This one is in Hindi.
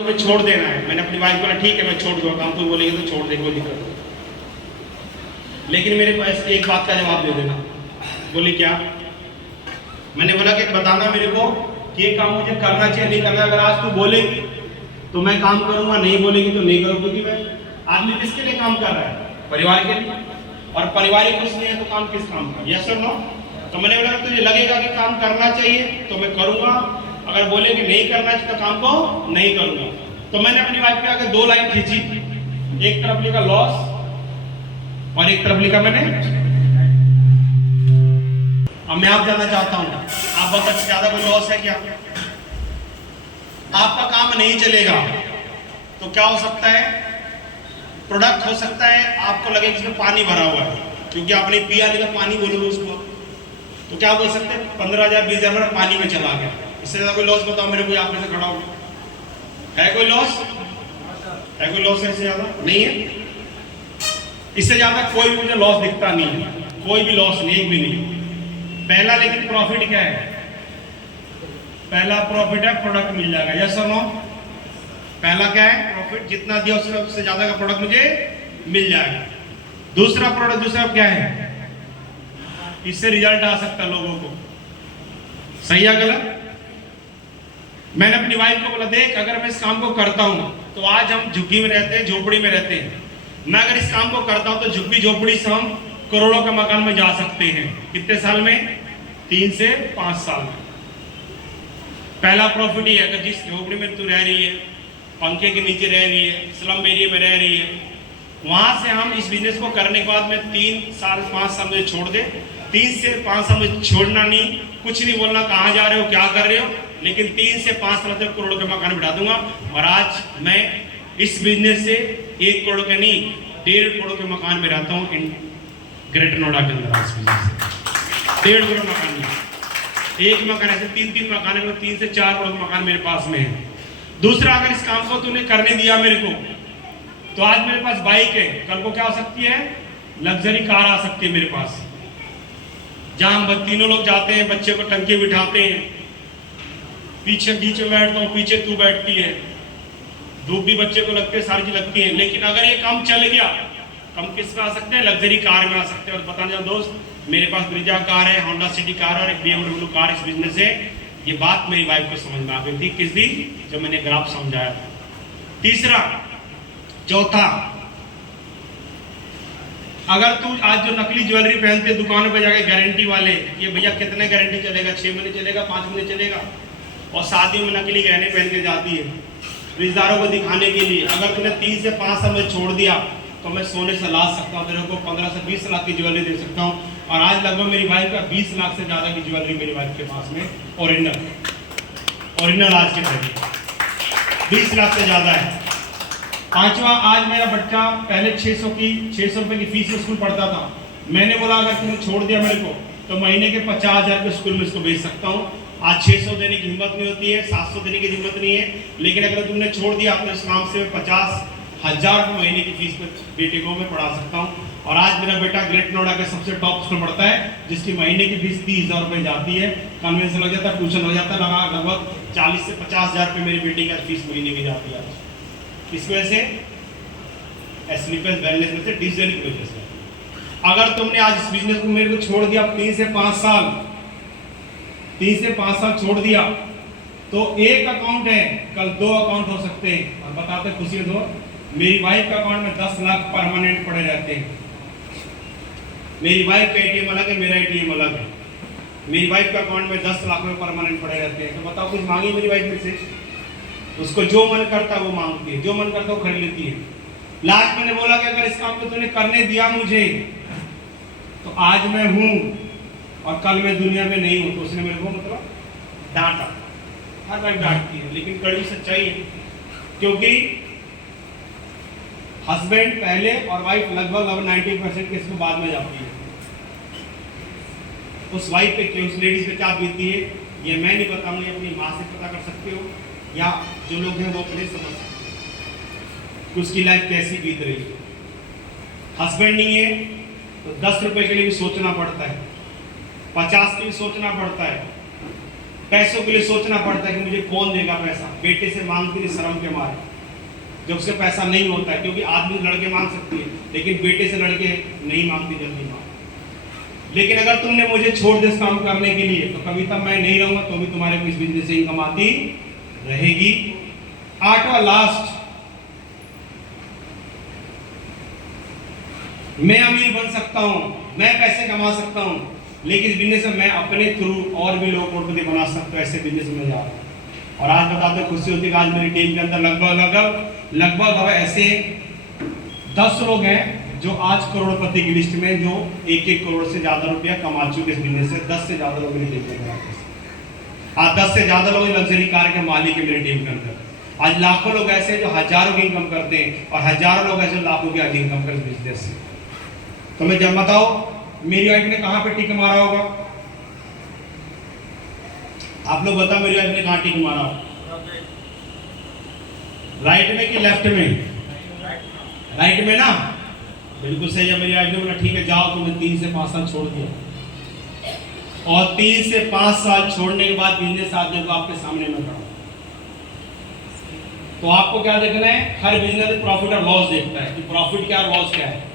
तुम्हें छोड़ देना है। मैंने अपनी वाइफ को बोला ठीक है मैं छोड़ दूंगा काम, तुम बोलेगी तो छोड़ दे, कोई दिक्कत नहीं। लेकिन मेरे पास एक बात का जवाब दे देना। बोली क्या? मैंने बोला कि बताना मेरे को कि ये काम मुझे करना चाहिए नहीं करना। अगर आज तू बोलेगी तो मैं काम करूंगा, नहीं बोलेगी तो नहीं करूंगा। क्योंकि मैं आदमी किसके लिए काम कर रहा है? परिवार के लिए। और परिवार ही खुश नहीं है तो काम किस काम का? यस और नो? तो मैंने बोला तुझे लगेगा कि काम करना चाहिए तो मैं करूंगा, अगर बोले कि नहीं करना चाहिए तो काम को नहीं करूंगा। तो मैंने अपनी वाइफ के आगे दो लाइन खींची, एक तरफ लिखा लॉस और एक तरफ लिखा मैंने। अब मैं आप जानना चाहता हूं, आप बहुत अच्छा ज्यादा कोई लॉस है क्या? आपका काम नहीं चलेगा तो क्या हो सकता है? प्रोडक्ट हो सकता है आपको लगे इसमें पानी भरा हुआ है, क्योंकि आपने पिया नहीं तो पानी बोलोगे उसको, तो क्या बोल सकते हैं? 15,000 20,000 पानी में चला गया। इससे ज्यादा कोई लॉस बताओ मेरे को, आप में से खड़ा हो, है कोई लॉस? है कोई लॉस? इससे ज्यादा नहीं है। इससे ज्यादा कोई भी मुझे लॉस दिखता नहीं है, कोई भी लॉस नहीं, एक भी नहीं। पहला लेकिन प्रॉफिट क्या है? पहला प्रॉफिट है प्रोडक्ट मिल जाएगा। यस और नो? पहला क्या है? प्रॉफिट, जितना दिया उससे ज्यादा का प्रोडक्ट मुझे मिल जाएगा। दूसरा प्रोडक्ट, दूसरा क्या है? इससे रिजल्ट आ सकता है लोगों को। सही है गलत? मैंने अपनी वाइफ को बोला देख अगर मैं इस काम को करता हूं तो आज हम झुग्गी में रहते हैं, झोपड़ी में रहते हैं। मैं अगर इस काम को करता हूं तो झुग्गी झोपड़ी से हम करोड़ों के मकान में जा सकते हैं। कितने साल में? 3 से 5 साल में। पहला प्रॉफिट ही है, अगर जिस झोपड़ी में तू रह रही है, पंखे के नीचे रह रही है, स्लम एरिया में रह रही है, वहां से हम इस बिजनेस को करने के बाद में 3 साल 5 साल में छोड़ दे। 3 से 5 साल में छोड़ना नहीं, कुछ नहीं बोलना कहाँ जा रहे हो क्या कर रहे हो, लेकिन 3 से 5 साल तक करोड़ों के मकान बिठा दूंगा। और आज मैं इस बिजनेस से 1 करोड़ के नहीं 1.5 करोड़ के मकान में रहता हूँ इन ग्रेटर नोएडा के अंदर। इस बिजनेस से 1.5 करोड़ मकान में, एक मकान ऐसे 3-3 मकान है, 3 से 4 करोड़ मकान मेरे पास में है। दूसरा, अगर इस काम को तूने करने दिया मेरे को तो आज मेरे पास बाइक है, कल को क्या हो सकती है? लग्जरी कार आ सकती है मेरे पास, जहां हम तीनों लोग जाते हैं, बच्चे को टंकी बिठाते हैं, पीछे बीच में बैठता हूँ, पीछे तू बैठती है, धूप भी बच्चे को लगती है, सारी चीज लगती है। लेकिन अगर ये काम चल गया तो हम किस में आ सकते हैं? लग्जरी कार में आ सकते हैं। और बताने जाओ दोस्त, मेरे पास ब्रिजा कार है, होंडा सिटी कार है और एक BMW कार इस बिजनेस है। ये बात मेरी वाइफ को समझ में आ गई थी किस दिन? जब मैंने ग्राफ समझाया था। तीसरा, चौथा, अगर तू आज जो नकली ज्वेलरी पहनते दुकानों पे जाके गारंटी वाले, ये भैया कितने गारंटी चलेगा? 6 महीने चलेगा, 5 महीने चलेगा, और शादी में नकली गहने पहन के जाती है रिश्तेदारों को दिखाने के लिए। अगर तूने 3 से 5 साल में छोड़ दिया तो मैं सोने से लाद सकता हूँ, तेरे को 15 से 20 लाख की ज्वेलरी दे सकता हूँ। और आज लगभग मेरी वाइफ का 20 लाख से ज्यादा की ज्वेलरी मेरी वाइफ के पास में ओरिजिनल आज के तरीके 20 लाख से ज्यादा है। पांचवा, आज मेरा बच्चा पहले 600 रुपए की फीस में स्कूल पढ़ता था। मैंने बोला अगर तुमने छोड़ दिया मेरे को तो महीने के 50,000 के स्कूल में इसको भेज सकता हूँ। आज 600 देने की हिम्मत नहीं होती है, 700 देने की हिम्मत नहीं है, लेकिन अगर तुमने छोड़ दिया अपने इस काम से 50,000 महीने की फीस में बेटे को मैं पढ़ा सकता हूँ। और आज मेरा बेटा ग्रेट नोएडा के सबसे टॉप स्कूल पढ़ता है, जिसकी महीने की फीस 30,000 रुपये जाती है, कन्वेंस लग जाता है, ट्यूशन लग जाता है, लगभग 40 से 50,000 रुपये मेरी बेटी की फीस महीने की जाती है। किस वजह से? स्लीपलेस वेलनेस में से, डिजिटल की वजह से। अगर तुमने आज इस बिजनेस को मेरे को छोड़ दिया 3 से 5 साल छोड़ दिया तो एक अकाउंट है, कल 2 अकाउंट हो सकते हैं। और बताते खुशी दो, मेरी वाइफ का अकाउंट में 10 लाख परमानेंट पड़े रहते हैं। मेरी वाइफ का ATM अलग है, मेरा ATM अलग है। मेरी वाइफ का अकाउंट में 10 लाख में परमानेंट पड़े रहते हैं। तो बताओ कुछ मांगी मेरी वाइफ में से? उसको जो मन करता है वो मांगती है, जो मन करता है वो खरीद लेती है। लास्ट मैंने बोला कि अगर इस काम को तूने करने दिया मुझे तो आज मैं हूं और कल मैं दुनिया में नहीं हूं। तो उसने मेरे को मतलब डांटा। हर वाइफ डांटती है, लेकिन कड़ी सच्चाई है, क्योंकि हस्बैंड पहले और वाइफ लगभग 90% केस में बाद में जाती है। उस वाइफ पे, उस लेडीज पे क्या बीतती है ये मैं नहीं बताऊंगा, ये अपनी माँ से पता कर सकते हो, या जो लोग हैं वो अपने समझ सकते हो कि उसकी लाइफ कैसी बीत रही है। हस्बैंड नहीं है तो 10 रुपए के लिए भी सोचना पड़ता है, 50 के लिए सोचना पड़ता है, पैसों के लिए सोचना पड़ता है कि मुझे कौन देगा पैसा, बेटे से मांगती नहीं शर्म के मारे, जब उसके पैसा नहीं होता है, क्योंकि आदमी लड़के मांग सकती है लेकिन बेटे से लड़के नहीं मांगती, जल्दी मांग। लेकिन अगर तुमने मुझे छोड़ दे इस काम करने के लिए, तो कभी तब मैं नहीं रहूंगा, तो भी तुम्हारे को इस बिजनेस से इनकम आती रहेगी। आठवां लास्ट, मैं अमीर बन सकता हूं, मैं पैसे कमा सकता हूं, लेकिन इस बिजनेस में मैं अपने थ्रू और भी लोग करोड़पति बना सकता हूं, ऐसे बिजनेस में जा रहा हूं। और आज बताते खुशी होती है कि आज मेरी टीम के अंदर लगभग अब ऐसे 10 लोग हैं जो आज करोड़पति की लिस्ट में, जो 1-1 करोड़ से ज्यादा रुपया कमा चुके इस बिजनेस से। 10 से ज्यादा लोग मेरी टीम के अंदर, आज 10 से ज्यादा लोग लग्जरी कार के मालिक है मेरी टीम के अंदर। आज लाखों लोग ऐसे जो हजारों की इनकम करते हैं, और हजारों लोग ऐसे लाखों की आज इनकम कर बिजनेस से। तो मैं जब बताओ मेरी वाइफ ने कहां पे टिक मारा होगा? आप लोग बताओ मेरी वाइफ ने कहां टिक मारा होगा? राइट में कि लेफ्ट में? राइट में ना, बिल्कुल सही है। मेरी वाइफ ने बोला ठीक है जाओ, तुमने 3 से 5 साल छोड़ दिया, और 3 से 5 साल छोड़ने के बाद बिजनेस आज देखो आपके सामने में खड़ा। तो आपको क्या देखना है? हर बिजनेस प्रॉफिट और लॉस देखता है कि प्रॉफिट क्या और लॉस क्या है।